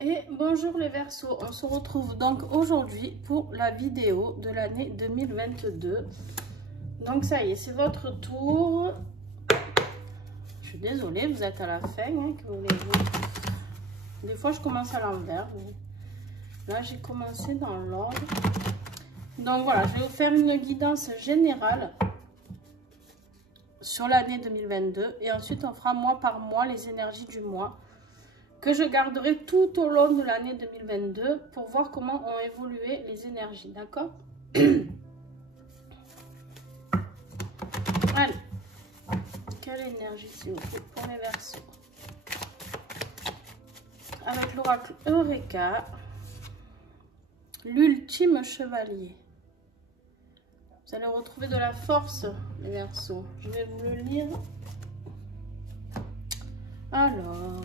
Et bonjour les Verseaux, on se retrouve donc aujourd'hui pour la vidéo de l'année 2022. Donc ça y est, c'est votre tour. Je suis désolée, vous êtes à la fin, hein, que voulez-vous. Des fois je commence à l'envers, mais là j'ai commencé dans l'ordre. Donc voilà, je vais vous faire une guidance générale sur l'année 2022 et ensuite on fera mois par mois les énergies du mois que je garderai tout au long de l'année 2022 pour voir comment ont évolué les énergies, d'accord? Allez, quelle énergie s'il vous plaît pour les Verseaux? Avec l'oracle Eureka, l'ultime chevalier. Vous allez retrouver de la force, les Verseaux. Je vais vous le lire. Alors...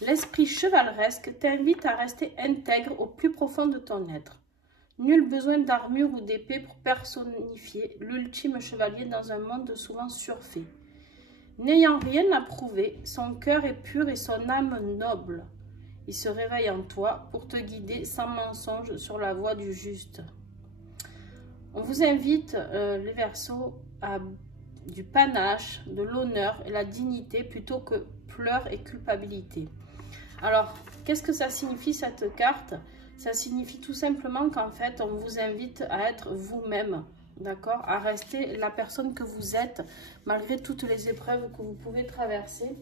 L'esprit chevaleresque t'invite à rester intègre au plus profond de ton être. Nul besoin d'armure ou d'épée pour personnifier l'ultime chevalier dans un monde souvent surfait. N'ayant rien à prouver, son cœur est pur et son âme noble. Il se réveille en toi pour te guider sans mensonge sur la voie du juste. On vous invite, les Verseaux, à du panache, de l'honneur et la dignité plutôt que pleurs et culpabilité. Alors, qu'est-ce que ça signifie cette carte? Ça signifie tout simplement qu'en fait, on vous invite à être vous-même, d'accord? À rester la personne que vous êtes, malgré toutes les épreuves que vous pouvez traverser.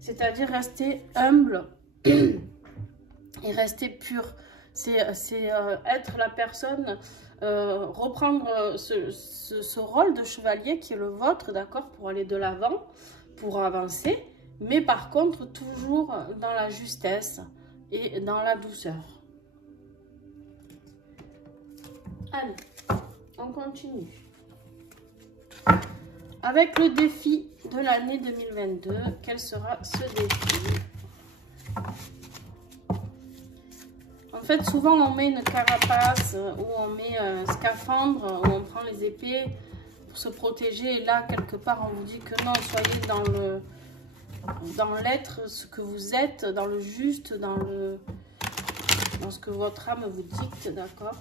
C'est-à-dire rester humble et rester pur. C'est être la personne... reprendre ce rôle de chevalier qui est le vôtre, d'accord, pour aller de l'avant, pour avancer, mais par contre toujours dans la justesse et dans la douceur. Allez, on continue. Avec le défi de l'année 2022, quel sera ce défi? En fait, souvent, on met une carapace ou on met un scaphandre où on prend les épées pour se protéger. Et là, quelque part, on vous dit que non, soyez dans l'être, ce que vous êtes, dans le juste, dans ce que votre âme vous dicte, d'accord?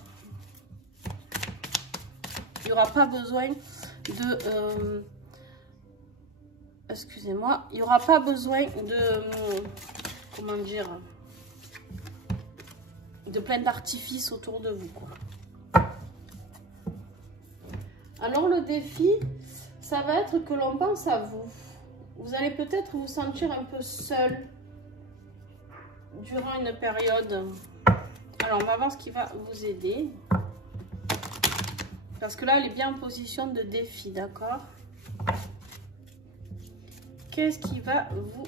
Il n'y aura pas besoin de... excusez-moi. Il n'y aura pas besoin de... comment dire, de plein d'artifices autour de vous, quoi. Alors le défi, ça va être que l'on pense à vous. Vous allez peut-être vous sentir un peu seul durant une période. Alors on va voir ce qui va vous aider. Parce que là, elle est bien en position de défi, d'accord? Qu'est-ce qui va vous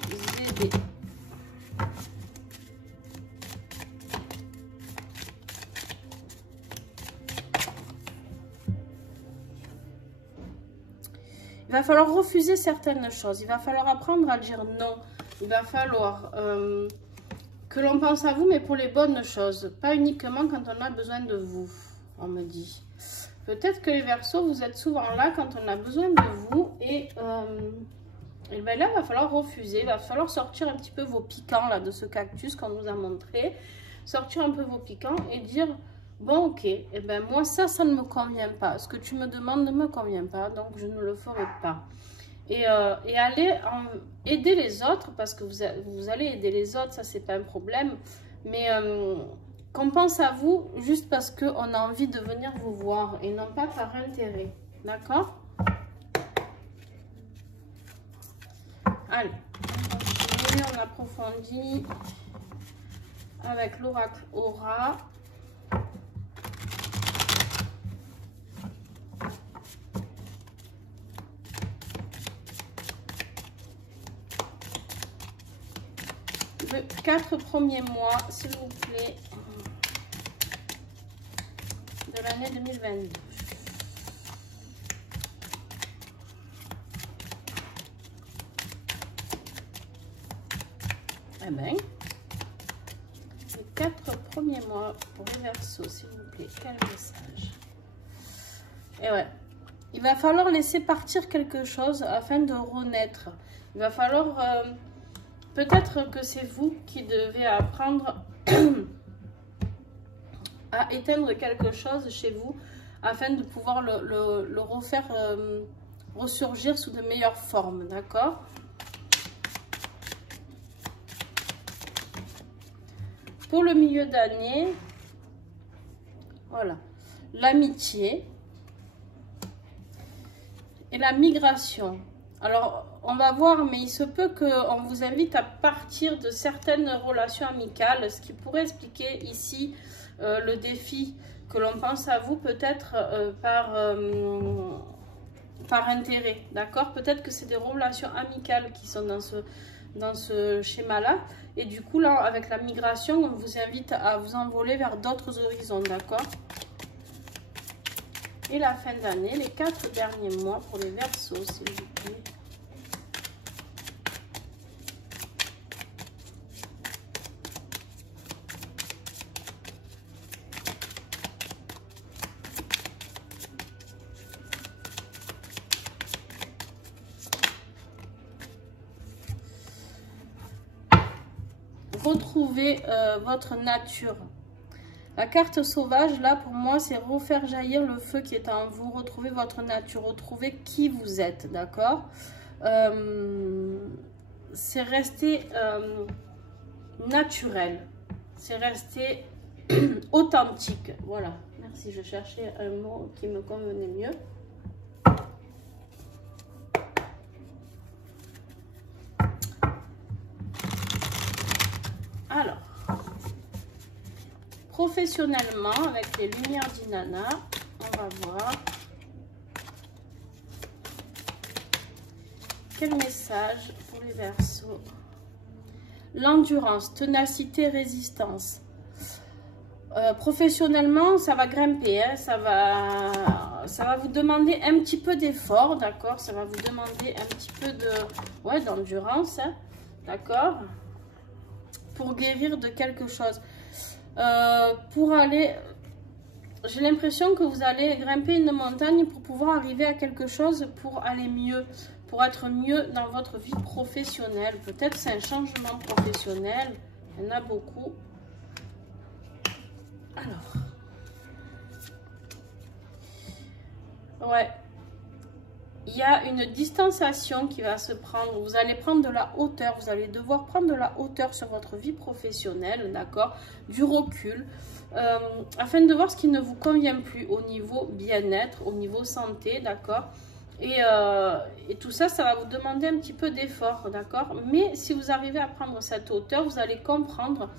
aider? Il va falloir refuser certaines choses. Il va falloir apprendre à dire non. Il va falloir que l'on pense à vous, mais pour les bonnes choses. Pas uniquement quand on a besoin de vous, on me dit. Peut-être que les Verseaux, vous êtes souvent là quand on a besoin de vous. Et ben là, il va falloir refuser. Il va falloir sortir un petit peu vos piquants là, de ce cactus qu'on nous a montré. Sortir un peu vos piquants et dire... Bon, ok, et ben moi ça ne me convient pas. Ce que tu me demandes ne me convient pas, donc je ne le ferai pas. Et aller aider les autres, parce que vous allez aider les autres, ça c'est pas un problème. Mais qu'on pense à vous juste parce qu'on a envie de venir vous voir et non pas par intérêt. D'accord? Allez, on approfondit avec l'oracle Aura. Les 4 premiers mois, s'il vous plaît, de l'année 2022. Eh bien, les 4 premiers mois pour les Verseaux, s'il vous plaît, quel message? Et ouais. Il va falloir laisser partir quelque chose afin de renaître. Il va falloir... peut-être que c'est vous qui devez apprendre à éteindre quelque chose chez vous afin de pouvoir le refaire ressurgir sous de meilleures formes, d'accord? Pour le milieu d'année, voilà, l'amitié et la migration. Alors, on va voir, mais il se peut qu'on vous invite à partir de certaines relations amicales, ce qui pourrait expliquer ici le défi que l'on pense à vous peut-être par intérêt, d'accord? Peut-être que c'est des relations amicales qui sont dans ce schéma-là. Et du coup, là, avec la migration, on vous invite à vous envoler vers d'autres horizons, d'accord? Et la fin d'année, les 4 derniers mois pour les Verseaux, s'il vous plaît. Retrouvez votre nature. La carte sauvage, là, pour moi, c'est refaire jaillir le feu qui est en vous. Retrouver votre nature, retrouver qui vous êtes, d'accord? C'est rester naturel. C'est rester authentique. Voilà. Merci, je cherchais un mot qui me convenait mieux. Alors, professionnellement, avec les lumières d'Inanna, on va voir quel message pour les Verseaux. L'endurance, ténacité, résistance. Professionnellement, ça va grimper, hein, ça va vous demander un petit peu d'effort, d'accord? Ça va vous demander un petit peu d'endurance, hein, d'accord? Pour guérir de quelque chose. Pour aller... J'ai l'impression que vous allez grimper une montagne pour pouvoir arriver à quelque chose pour aller mieux, pour être mieux dans votre vie professionnelle. Peut-être c'est un changement professionnel, il y en a beaucoup. Alors, ouais, il y a une distanciation qui va se prendre. Vous allez prendre de la hauteur, vous allez devoir prendre de la hauteur sur votre vie professionnelle, d'accord, du recul, afin de voir ce qui ne vous convient plus au niveau bien-être, au niveau santé, d'accord. Et tout ça, ça va vous demander un petit peu d'effort, d'accord. Mais si vous arrivez à prendre cette hauteur, vous allez comprendre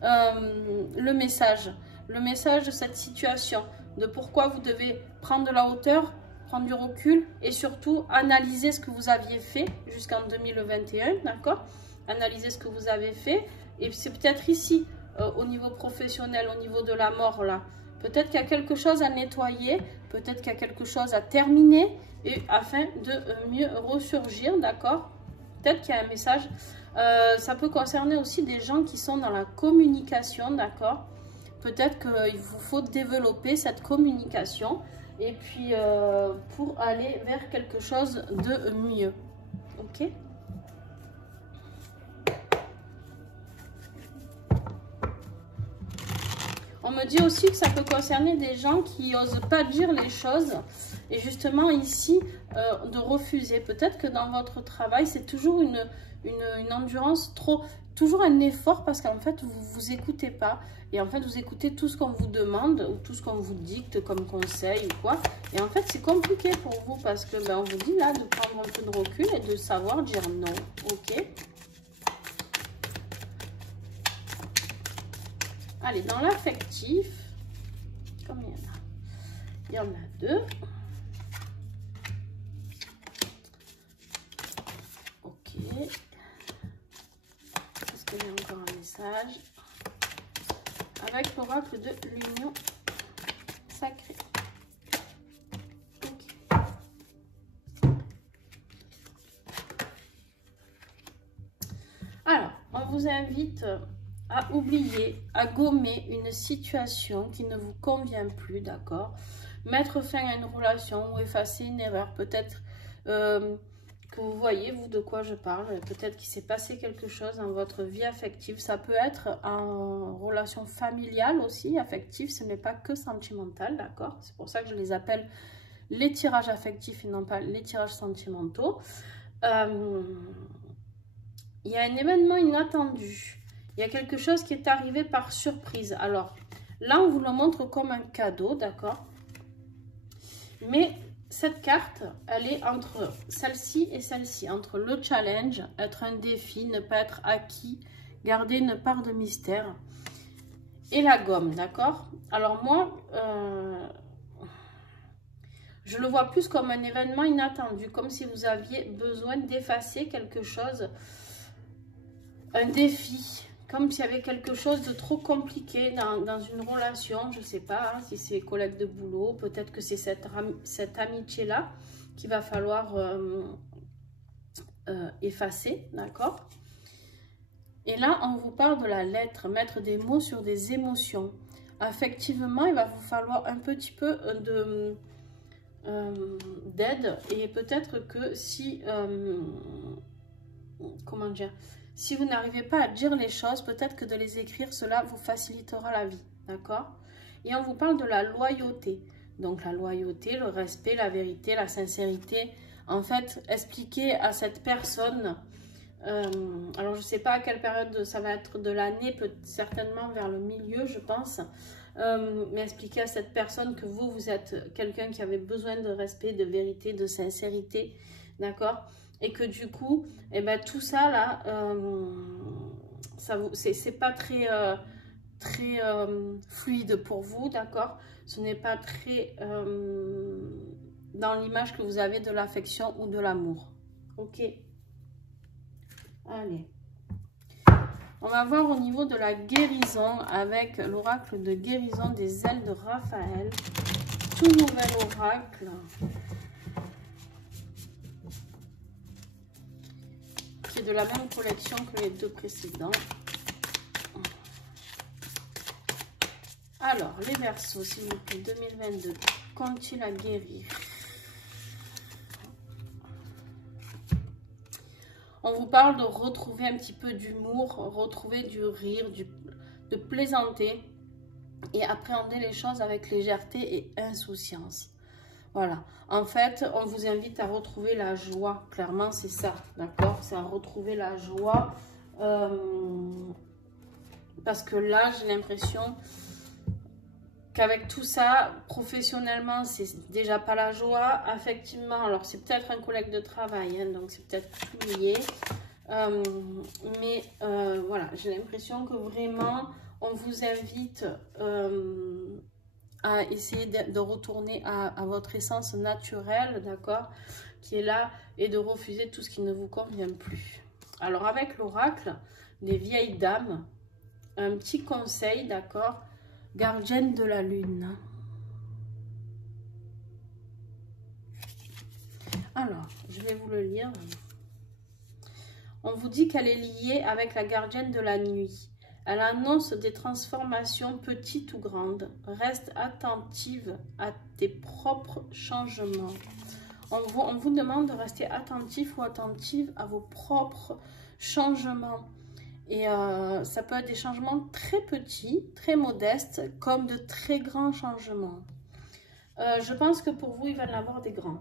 le message de cette situation, de pourquoi vous devez prendre de la hauteur, prendre du recul et surtout analyser ce que vous aviez fait jusqu'en 2021, d'accord? Analyser ce que vous avez fait. Et c'est peut-être ici, au niveau professionnel, au niveau de la mort, là. Peut-être qu'il y a quelque chose à nettoyer, peut-être qu'il y a quelque chose à terminer et afin de mieux ressurgir, d'accord? Peut-être qu'il y a un message. Ça peut concerner aussi des gens qui sont dans la communication, d'accord? Peut-être qu'il vous faut développer cette communication et puis pour aller vers quelque chose de mieux, ok? On me dit aussi que ça peut concerner des gens qui n'osent pas dire les choses et justement ici de refuser. Peut-être que dans votre travail c'est toujours une endurance toujours un effort parce qu'en fait vous vous écoutez pas et en fait vous écoutez tout ce qu'on vous demande ou tout ce qu'on vous dicte comme conseil ou quoi, et en fait c'est compliqué pour vous parce que on vous dit là de prendre un peu de recul et de savoir dire non, ok? Allez, dans l'affectif, combien il y en a? Il y en a 2. Ok. Est-ce qu'il y a encore un message? Avec l'oracle de l'union sacrée. Ok. Alors, on vous invite à oublier, à gommer une situation qui ne vous convient plus, d'accord? mettre fin à une relation ou effacer une erreur. Peut-être que vous voyez, vous, de quoi je parle. Peut-être qu'il s'est passé quelque chose dans votre vie affective. Ça peut être en relation familiale aussi, affective. Ce n'est pas que sentimental, d'accord? C'est pour ça que je les appelle les tirages affectifs et non pas les tirages sentimentaux. Il y a un événement inattendu. Il y a quelque chose qui est arrivé par surprise. Alors, là, on vous le montre comme un cadeau, d'accord? Mais cette carte, elle est entre celle-ci et celle-ci. Entre le challenge, être un défi, ne pas être acquis, garder une part de mystère. Et la gomme, d'accord? Alors moi, je le vois plus comme un événement inattendu. Comme si vous aviez besoin d'effacer quelque chose. Un défi. Comme s'il y avait quelque chose de trop compliqué dans une relation, je ne sais pas, hein, si c'est collègue de boulot, peut-être que c'est cette amitié-là qu'il va falloir effacer, d'accord? Et là, on vous parle de la lettre, mettre des mots sur des émotions. Affectivement, il va vous falloir un petit peu d'aide et peut-être que si, comment dire, si vous n'arrivez pas à dire les choses, peut-être que de les écrire, cela vous facilitera la vie, d'accord? Et on vous parle de la loyauté. Donc la loyauté, le respect, la vérité, la sincérité. En fait, expliquer à cette personne, alors je ne sais pas à quelle période ça va être de l'année, certainement vers le milieu, je pense. Mais expliquer à cette personne que vous êtes quelqu'un qui avait besoin de respect, de vérité, de sincérité, d'accord? Et que du coup, eh ben, tout ça là, c'est pas très, très fluide pour vous, d'accord? Ce n'est pas très dans l'image que vous avez de l'affection ou de l'amour. Ok? Allez. On va voir au niveau de la guérison avec l'oracle de guérison des ailes de Raphaël. Tout nouvel oracle. Qui est de la même collection que les deux précédents. Alors, les Verseaux, s'il vous plaît, 2022. Qu'ont-ils à guérir? On vous parle de retrouver un petit peu d'humour, retrouver du rire, de plaisanter et appréhender les choses avec légèreté et insouciance. Voilà. En fait, on vous invite à retrouver la joie. Clairement, c'est ça, d'accord? C'est à retrouver la joie. Parce que là, j'ai l'impression qu'avec tout ça, professionnellement, c'est déjà pas la joie. Affectivement, alors c'est peut-être un collègue de travail, hein, donc c'est peut-être tout lié. Voilà, j'ai l'impression que vraiment, on vous invite à essayer de retourner à votre essence naturelle, d'accord, qui est là, et de refuser tout ce qui ne vous convient plus. Alors, avec l'oracle des vieilles dames, un petit conseil, d'accord, gardienne de la lune. Alors, je vais vous le lire. On vous dit qu'elle est liée avec la gardienne de la nuit. Elle annonce des transformations petites ou grandes. Reste attentive à tes propres changements. On vous demande de rester attentif ou attentive à vos propres changements. Et ça peut être des changements très petits, très modestes, comme de très grands changements. Je pense que pour vous, il va y en avoir des grands.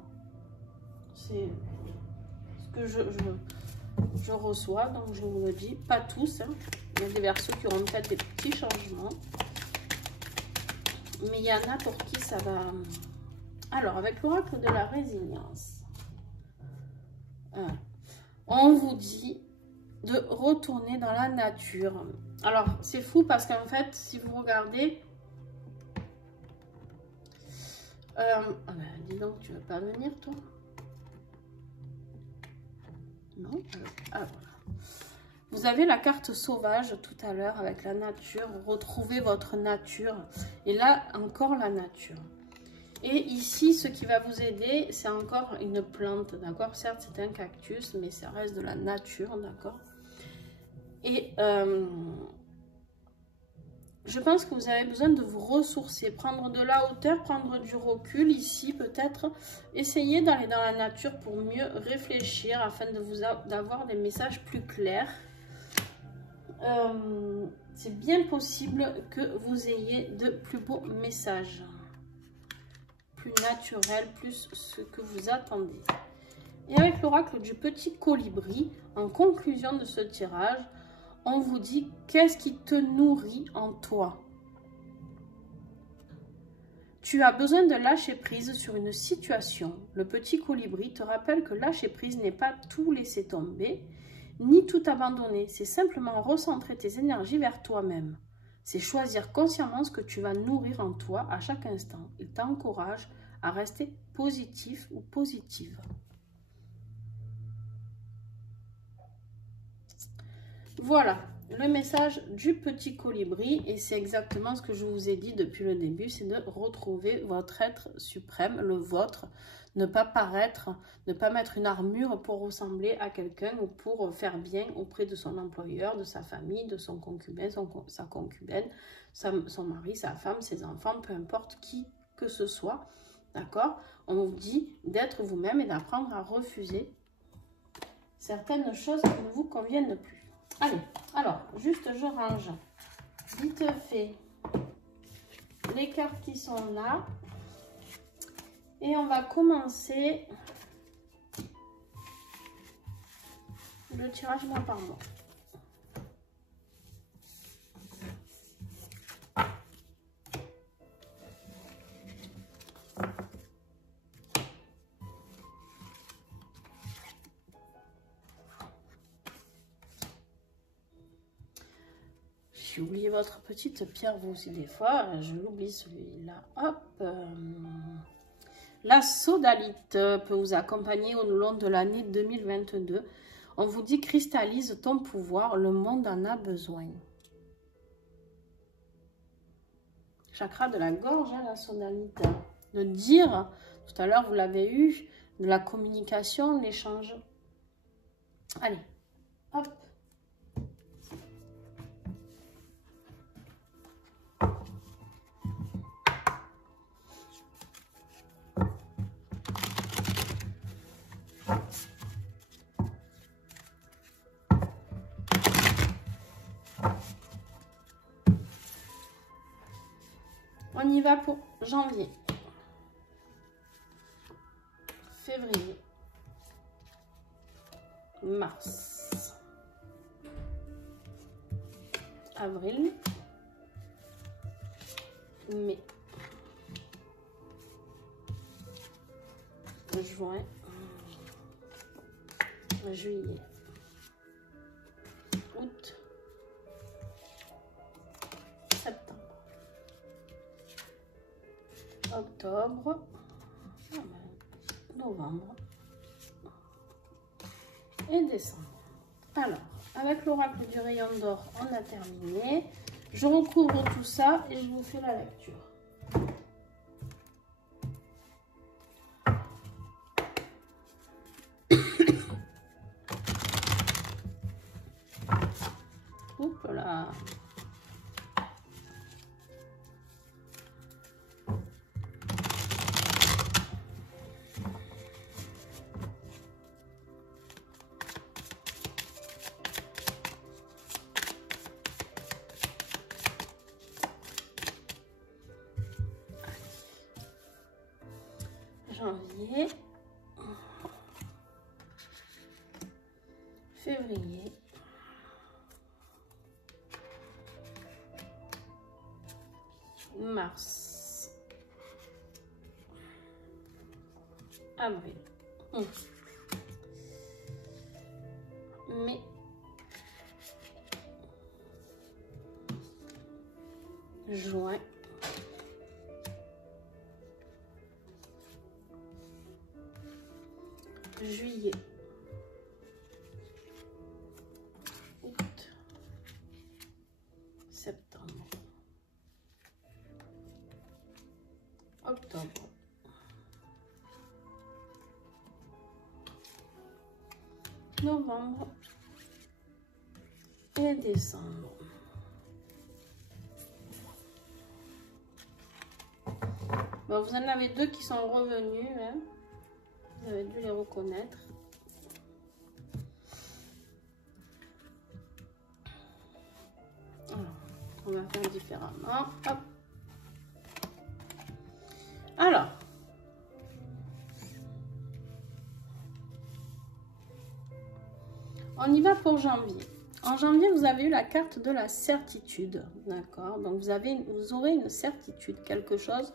C'est ce que je reçois, donc je vous le dis. Pas tous, hein. Il y a des Verseaux qui auront peut-être des petits changements. Mais il y en a pour qui ça va... Alors, avec l'oracle de la résilience, on vous dit de retourner dans la nature. Alors, c'est fou parce qu'en fait, si vous regardez... dis donc, tu veux pas venir, toi? Non? Ah, voilà. Vous avez la carte sauvage tout à l'heure avec la nature. Retrouvez votre nature. Et là, encore la nature. Et ici, ce qui va vous aider, c'est encore une plante, d'accord? Certes, c'est un cactus, mais ça reste de la nature, d'accord? Et je pense que vous avez besoin de vous ressourcer, prendre de la hauteur, prendre du recul ici peut-être. Essayez d'aller dans la nature pour mieux réfléchir afin d'avoir des messages plus clairs. C'est bien possible que vous ayez de plus beaux messages, plus naturels, plus ce que vous attendez. Et avec l'oracle du petit colibri, en conclusion de ce tirage, on vous dit qu'est-ce qui te nourrit en toi. Tu as besoin de lâcher prise sur une situation. Le petit colibri te rappelle que lâcher prise n'est pas tout laisser tomber, ni tout abandonner. C'est simplement recentrer tes énergies vers toi-même. C'est choisir consciemment ce que tu vas nourrir en toi à chaque instant. Il t'encourage à rester positif ou positive. Voilà le message du petit colibri et c'est exactement ce que je vous ai dit depuis le début, c'est de retrouver votre être suprême, le vôtre, ne pas paraître, ne pas mettre une armure pour ressembler à quelqu'un ou pour faire bien auprès de son employeur, de sa famille, de son concubin, sa concubine, son mari, sa femme, ses enfants, peu importe qui que ce soit, d'accord? On vous dit d'être vous-même et d'apprendre à refuser certaines choses qui ne vous conviennent plus. Allez, alors, juste je range vite fait les cartes qui sont là. Et on va commencer le tirage mois par mois. J'ai oublié votre petite pierre, vous aussi des fois, je l'oublie celui-là, hop. La sodalite peut vous accompagner au long de l'année 2022. On vous dit cristallise ton pouvoir, le monde en a besoin. Chakra de la gorge, hein, la sodalite. De dire, tout à l'heure vous l'avez eu, de la communication, l'échange. Allez, hop. On y va pour janvier, février, mars, avril, mai, juin, juillet, août, septembre, octobre, novembre et décembre. Alors, avec l'oracle du rayon d'or, on a terminé. Je recouvre tout ça et je vous fais la lecture. Oups là. Janvier, février, mars, avril, mai, juin, juillet, août, septembre, octobre, novembre et décembre. Bon, vous en avez deux qui sont revenus. Hein. Vous avez dû les reconnaître. Alors, on va faire différemment. Hop. Alors. On y va pour janvier. En janvier, vous avez eu la carte de la certitude. D'accord? Donc, vous aurez une certitude, quelque chose.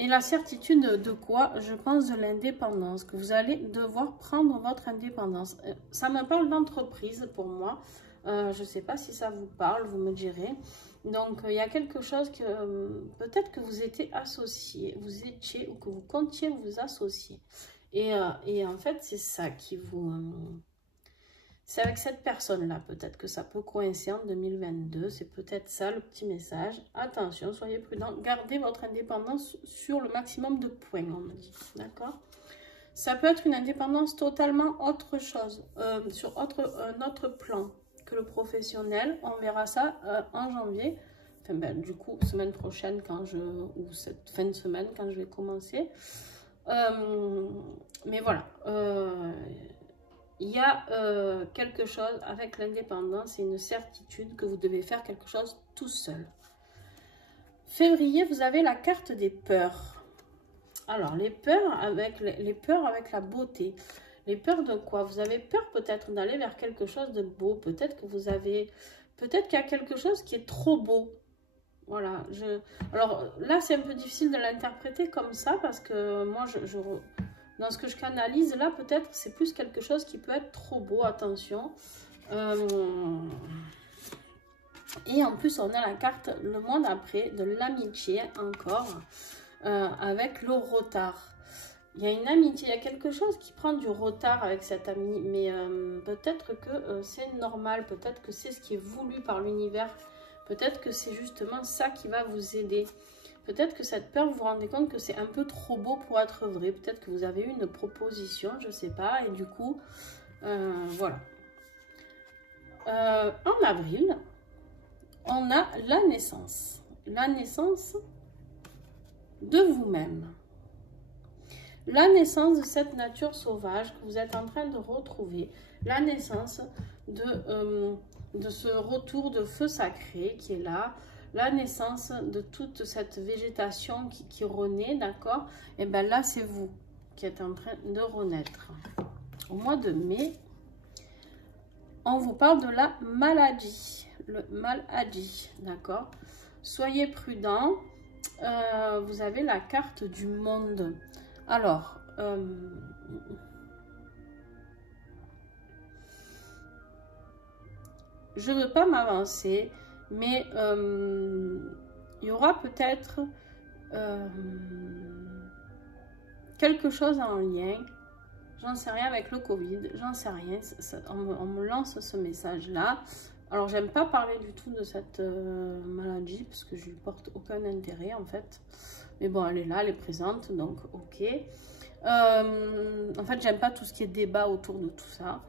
Et la certitude de quoi? Je pense de l'indépendance, que vous allez devoir prendre votre indépendance. Ça me parle d'entreprise pour moi. Je ne sais pas si ça vous parle, vous me direz. Donc, il y a quelque chose que peut-être que vous étiez associé, vous étiez ou que vous comptiez vous associer. Et en fait, c'est ça qui vous... c'est avec cette personne-là, peut-être que ça peut coïncider en 2022. C'est peut-être ça le petit message. Attention, soyez prudents. Gardez votre indépendance sur le maximum de points, on me dit. D'accord? Ça peut être une indépendance totalement autre chose, sur un autre plan que le professionnel. On verra ça en janvier. Enfin, ben, du coup, semaine prochaine, ou cette fin de semaine, quand je vais commencer. Mais voilà. Il y a quelque chose avec l'indépendance et une certitude que vous devez faire quelque chose tout seul. Février, vous avez la carte des peurs. Alors, les peurs avec la beauté. Les peurs de quoi? Vous avez peur peut-être d'aller vers quelque chose de beau. Peut-être qu'il y a quelque chose qui est trop beau. Voilà. Alors là, c'est un peu difficile de l'interpréter comme ça parce que moi, dans ce que je canalise, là, peut-être, c'est plus quelque chose qui peut être trop beau, attention. Et en plus, on a la carte, le mois d'après, de l'amitié, encore, avec le retard. Il y a une amitié, il y a quelque chose qui prend du retard avec cet ami, mais peut-être que c'est normal, peut-être que c'est ce qui est voulu par l'univers, peut-être que c'est justement ça qui va vous aider. Peut-être que cette peur, vous vous rendez compte que c'est un peu trop beau pour être vrai. Peut-être que vous avez eu une proposition, je ne sais pas. Et du coup, voilà. En avril, on a la naissance. La naissance de vous-même. La naissance de cette nature sauvage que vous êtes en train de retrouver. La naissance de ce retour de feu sacré qui est là. La naissance de toute cette végétation qui renaît, d'accord? Et bien là, c'est vous qui êtes en train de renaître. Au mois de mai, on vous parle de la maladie. Le maladie, d'accord? Soyez prudents. Vous avez la carte du monde. Alors, je ne veux pas m'avancer. Mais il y aura peut-être quelque chose en lien, j'en sais rien avec le Covid, j'en sais rien, on me lance ce message-là. Alors, j'aime pas parler du tout de cette maladie, parce que je lui porte aucun intérêt, en fait. Mais bon, elle est là, elle est présente, donc ok. En fait, j'aime pas tout ce qui est débat autour de tout ça.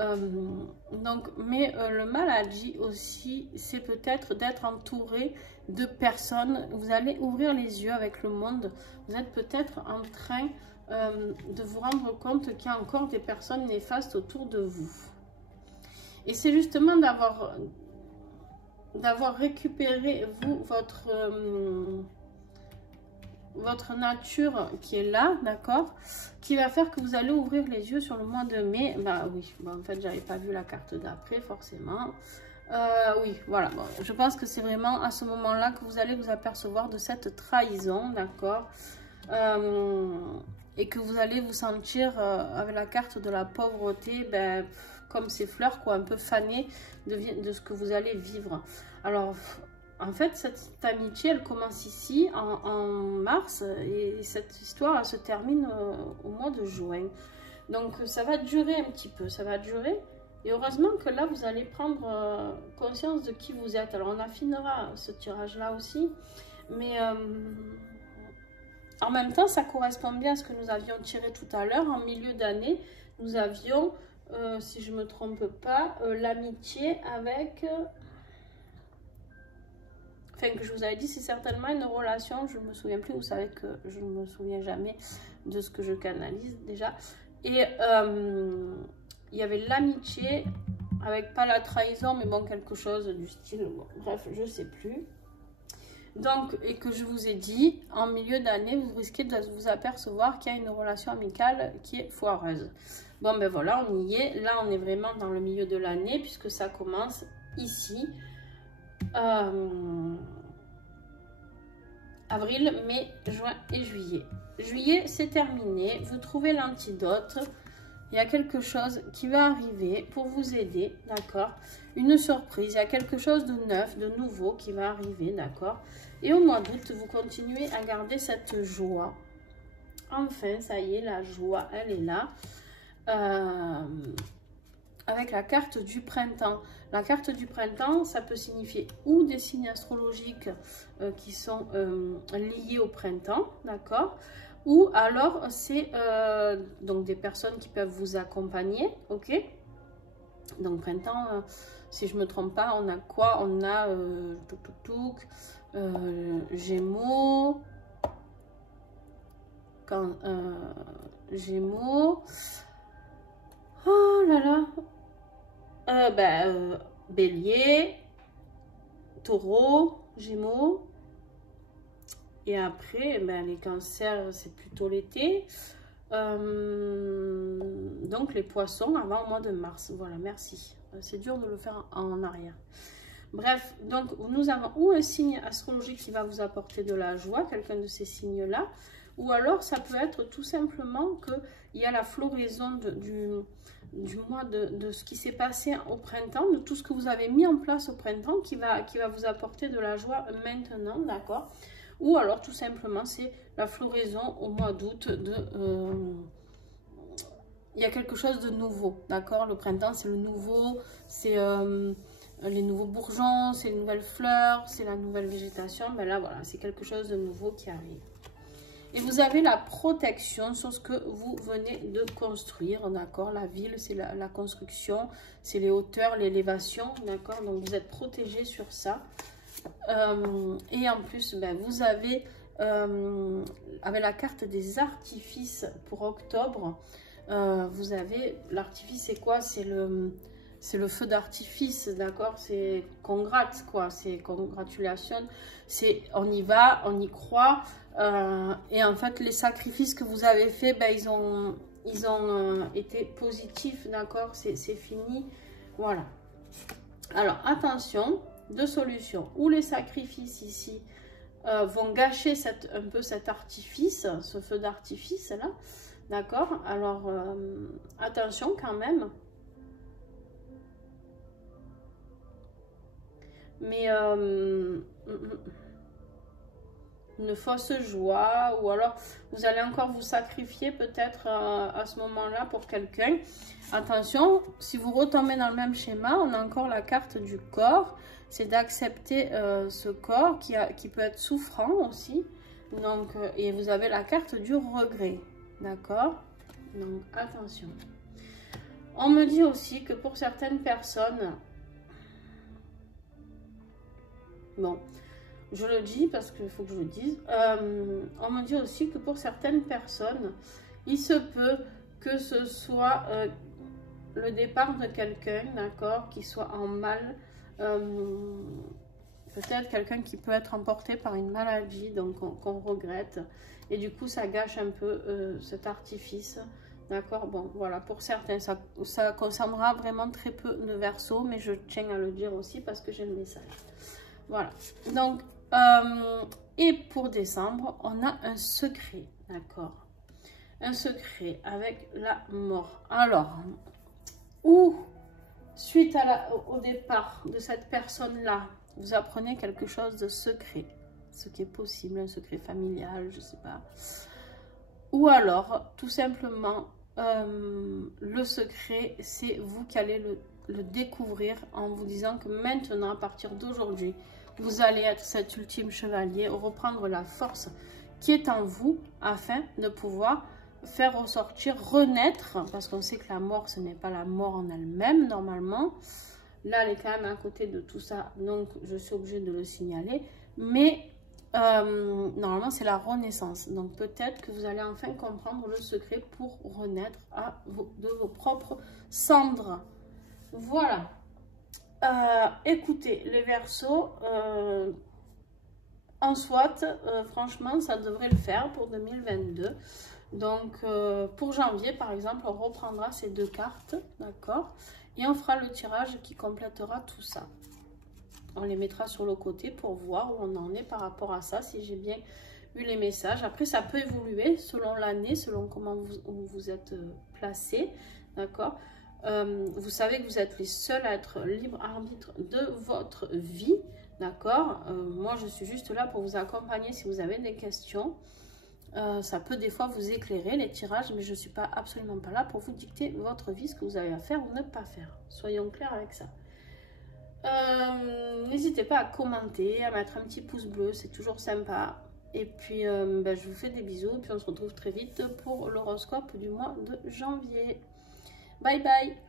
Le maladie aussi, c'est peut-être d'être entouré de personnes. Vous allez ouvrir les yeux avec le monde. Vous êtes peut-être en train de vous rendre compte qu'il y a encore des personnes néfastes autour de vous. Et c'est justement d'avoir récupéré, vous, votre nature qui est là, d'accord, qui va faire que vous allez ouvrir les yeux sur le mois de mai. Bah oui, bon, en fait, j'avais pas vu la carte d'après, forcément. Oui, voilà, bon, je pense que c'est vraiment à ce moment-là que vous allez vous apercevoir de cette trahison, d'accord, et que vous allez vous sentir, avec la carte de la pauvreté, ben, comme ces fleurs, quoi, un peu fanées de ce que vous allez vivre. Alors, en fait, cette amitié, elle commence ici, en mars, et cette histoire, elle se termine au mois de juin. Donc, ça va durer un petit peu, ça va durer. Et heureusement que là, vous allez prendre conscience de qui vous êtes. Alors, on affinera ce tirage-là aussi. Mais en même temps, ça correspond bien à ce que nous avions tiré tout à l'heure. En milieu d'année, nous avions, si je ne me trompe pas, l'amitié avec... enfin que je vous avais dit, c'est certainement une relation, je ne me souviens plus, vous savez que je ne me souviens jamais de ce que je canalise déjà. Et il y avait l'amitié, avec pas la trahison, mais bon, quelque chose du style, bon, bref, je sais plus. Donc, et que je vous ai dit, en milieu d'année, vous risquez de vous apercevoir qu'il y a une relation amicale qui est foireuse. Bon, ben voilà, on y est. Là, on est vraiment dans le milieu de l'année, puisque ça commence ici. Avril, mai, juin et juillet. Juillet, c'est terminé. Vous trouvez l'antidote. Il y a quelque chose qui va arriver pour vous aider, d'accord? Une surprise, il y a quelque chose de neuf, de nouveau qui va arriver, d'accord? Et au mois d'août, vous continuez à garder cette joie. Enfin, ça y est, la joie, elle est là. Avec la carte du printemps. La carte du printemps, ça peut signifier ou des signes astrologiques qui sont liés au printemps, d'accord? Ou alors, c'est donc des personnes qui peuvent vous accompagner, ok? Donc, printemps, si je ne me trompe pas, on a quoi? On a Gémeaux, Gémeaux, oh là là, Bélier, Taureau, Gémeaux. Et après, ben, les cancers, c'est plutôt l'été. Donc, les poissons avant le mois de mars. Voilà, merci. C'est dur de le faire en arrière. Bref, donc, nous avons ou un signe astrologique qui va vous apporter de la joie, quelqu'un de ces signes-là. Ou alors, ça peut être tout simplement qu'il y a la floraison du mois de ce qui s'est passé au printemps, de tout ce que vous avez mis en place au printemps qui va vous apporter de la joie maintenant, d'accord? Ou alors, tout simplement, c'est la floraison au mois d'août il y a quelque chose de nouveau, d'accord? Le printemps, c'est le nouveau, c'est les nouveaux bourgeons, c'est les nouvelles fleurs, c'est la nouvelle végétation. Ben là, voilà, c'est quelque chose de nouveau qui arrive. Et vous avez la protection sur ce que vous venez de construire, d'accord? La ville, c'est la construction, c'est les hauteurs, l'élévation, d'accord? Donc, vous êtes protégé sur ça. Et en plus, ben, vous avez avec la carte des artifices pour octobre, vous avez l'artifice, c'est quoi? C'est le feu d'artifice, d'accord? C'est congrats, quoi, c'est congratulations, c'est on y va, on y croit. Et en fait, les sacrifices que vous avez faits, ben, ils ont été positifs, d'accord? C'est fini, voilà. Alors, attention, deux solutions. Ou les sacrifices ici vont gâcher un peu cet artifice, ce feu d'artifice là, d'accord? Alors, attention quand même. Mais une fausse joie, ou alors vous allez encore vous sacrifier peut-être à ce moment-là pour quelqu'un. Attention, si vous retombez dans le même schéma, on a encore la carte du corps, c'est d'accepter ce corps qui peut être souffrant aussi. Donc, et vous avez la carte du regret, d'accord? Donc attention. On me dit aussi que pour certaines personnes, bon, je le dis parce qu'il faut que je le dise. On me dit aussi que pour certaines personnes, il se peut que ce soit le départ de quelqu'un, d'accord, qui soit en mal. Peut-être quelqu'un qui peut être emporté par une maladie, donc qu'on regrette. Et du coup, ça gâche un peu cet artifice. D'accord, bon, voilà, pour certains, ça concernera vraiment très peu de Verseaux, mais je tiens à le dire aussi parce que j'ai le message. Voilà, donc, et pour décembre, on a un secret, d'accord? Un secret avec la mort. Alors, ou suite au départ de cette personne-là, vous apprenez quelque chose de secret, ce qui est possible, un secret familial, je sais pas. Ou alors, tout simplement, le secret, c'est vous qui allez le découvrir en vous disant que maintenant, à partir d'aujourd'hui, vous allez être cet ultime chevalier, reprendre la force qui est en vous afin de pouvoir faire ressortir, renaître, parce qu'on sait que la mort, ce n'est pas la mort en elle-même, normalement. Là, elle est quand même à côté de tout ça, donc je suis obligée de le signaler. Mais normalement, c'est la renaissance. Donc, peut-être que vous allez enfin comprendre le secret pour renaître de vos propres cendres. Voilà. Écoutez, les Verseaux, en soit, franchement, ça devrait le faire pour 2022. Donc, pour janvier, par exemple, on reprendra ces 2 cartes, d'accord? Et on fera le tirage qui complétera tout ça. On les mettra sur le côté pour voir où on en est par rapport à ça, si j'ai bien eu les messages. Après, ça peut évoluer selon l'année, selon comment vous êtes placé, d'accord? Vous savez que vous êtes les seuls à être libre arbitre de votre vie, d'accord? Moi, je suis juste là pour vous accompagner si vous avez des questions. Ça peut des fois vous éclairer les tirages, mais je ne suis absolument pas là pour vous dicter votre vie, ce que vous avez à faire ou ne pas faire. Soyons clairs avec ça. N'hésitez pas à commenter, à mettre un petit pouce bleu, c'est toujours sympa. Et puis, je vous fais des bisous, et puis on se retrouve très vite pour l'horoscope du mois de janvier. Bye bye!